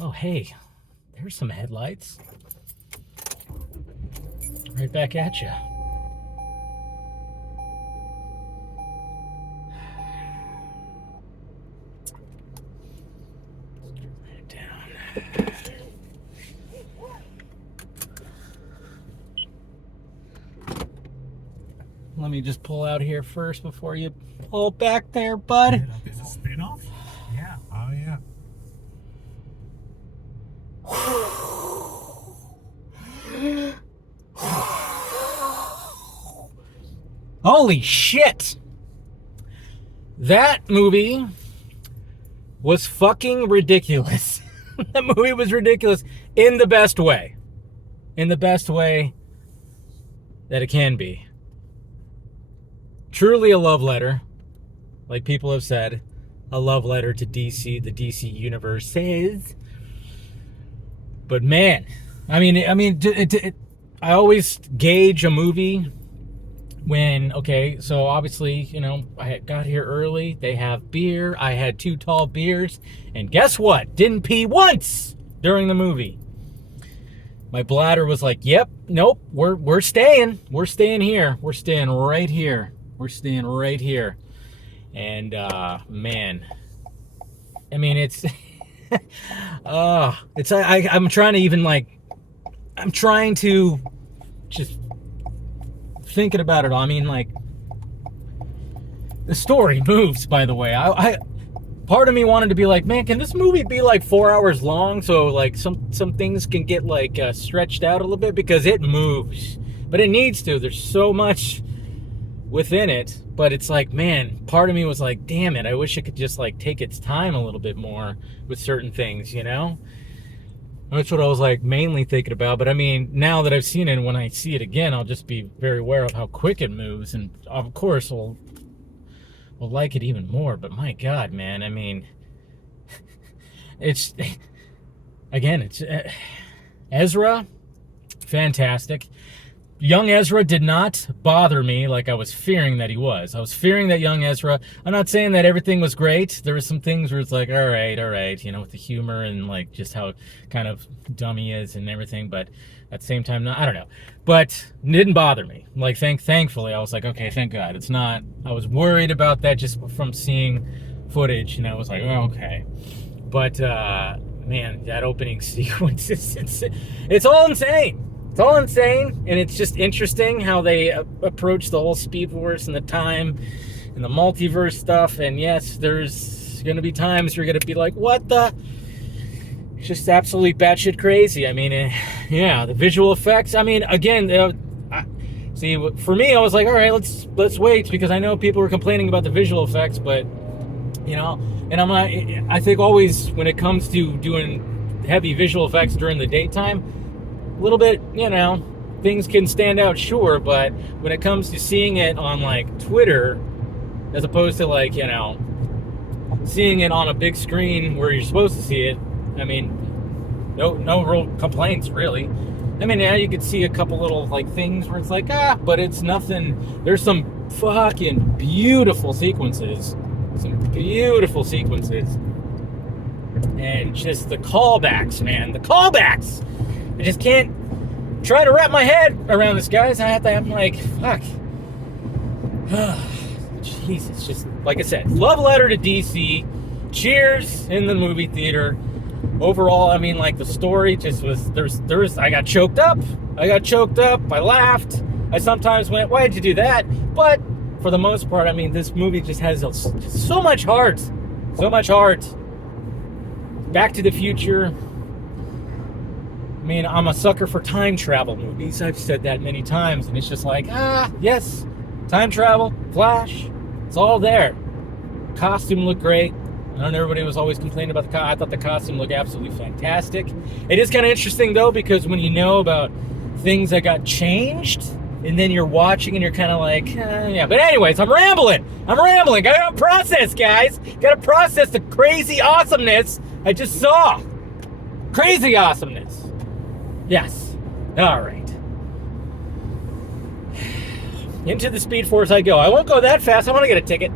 Oh, hey, there's some headlights. Right back at you. Down. Let me just pull out here first before you pull back there, bud. Is it spin-off? Yeah. Oh, yeah. Holy shit! That movie was fucking ridiculous. That movie was ridiculous in the best way. In the best way that it can be. Truly a love letter, like people have said. A love letter to DC, the DC universe says. But man, I always gauge a movie when, okay, so obviously, you know, I got here early. They have beer. I had 2 tall beers. And guess what? Didn't pee once during the movie. My bladder was like, yep, nope, we're staying. We're staying here. We're staying right here. We're staying right here. And, man, I mean, it's, I'm trying to even, like, I'm trying to just thinking about it all. I mean, like, the story moves, by the way. I part of me wanted to be like, man, can this movie be like 4 hours long? So, like, some things can get, like, stretched out a little bit because it moves. But it needs to. There's so much within it, but it's like, man, part of me was like, damn it, I wish it could just like take its time a little bit more with certain things, you know? That's what I was like mainly thinking about. But I mean, now that I've seen it, and when I see it again, I'll just be very aware of how quick it moves, and of course we'll like it even more. But my God, man, I mean, it's again, it's Ezra, fantastic. Young Ezra did not bother me like I was fearing that he was. I was fearing that young Ezra, I'm not saying that everything was great. There were some things where it's like, all right, you know, with the humor and like just how kind of dumb he is and everything, but at the same time, I don't know. But it didn't bother me. Like, thankfully, I was like, okay, thank God. It's not, I was worried about that just from seeing footage, and I was like, oh, okay. But, man, that opening sequence, it's all insane. It's all insane, and it's just interesting how they approach the whole Speed Force and the time and the multiverse stuff. And yes, there's going to be times you're going to be like, what the? It's just absolutely batshit crazy. I mean, yeah, the visual effects. I mean, again, see, for me, I was like, all right, let's wait, because I know people were complaining about the visual effects, but, you know, and I think always when it comes to doing heavy visual effects during the daytime, a little bit, you know, things can stand out, sure, but when it comes to seeing it on, like, Twitter, as opposed to, like, you know, seeing it on a big screen where you're supposed to see it, I mean, no real complaints, really. I mean, yeah, you could see a couple little, like, things where it's like, but it's nothing. There's some fucking beautiful sequences. And just the callbacks, man. The callbacks! I just can't try to wrap my head around this, guys. I'm like, fuck. Jesus, just like I said, love letter to DC. Cheers in the movie theater. Overall, I mean, like, the story just was, I got choked up. I laughed. I sometimes went, why'd you do that? But for the most part, I mean, this movie just has so much heart. Back to the Future. I mean, I'm a sucker for time travel movies. I've said that many times, and it's just like, yes, time travel, Flash, it's all there. Costume looked great. I know everybody was always complaining about I thought the costume looked absolutely fantastic. It is kind of interesting, though, because when you know about things that got changed, and then you're watching and you're kind of like, yeah. But anyways, I'm rambling. I gotta process, guys. Gotta process the crazy awesomeness I just saw. Crazy awesomeness. Yes. All right. Into the Speed Force I go. I won't go that fast. I want to get a ticket.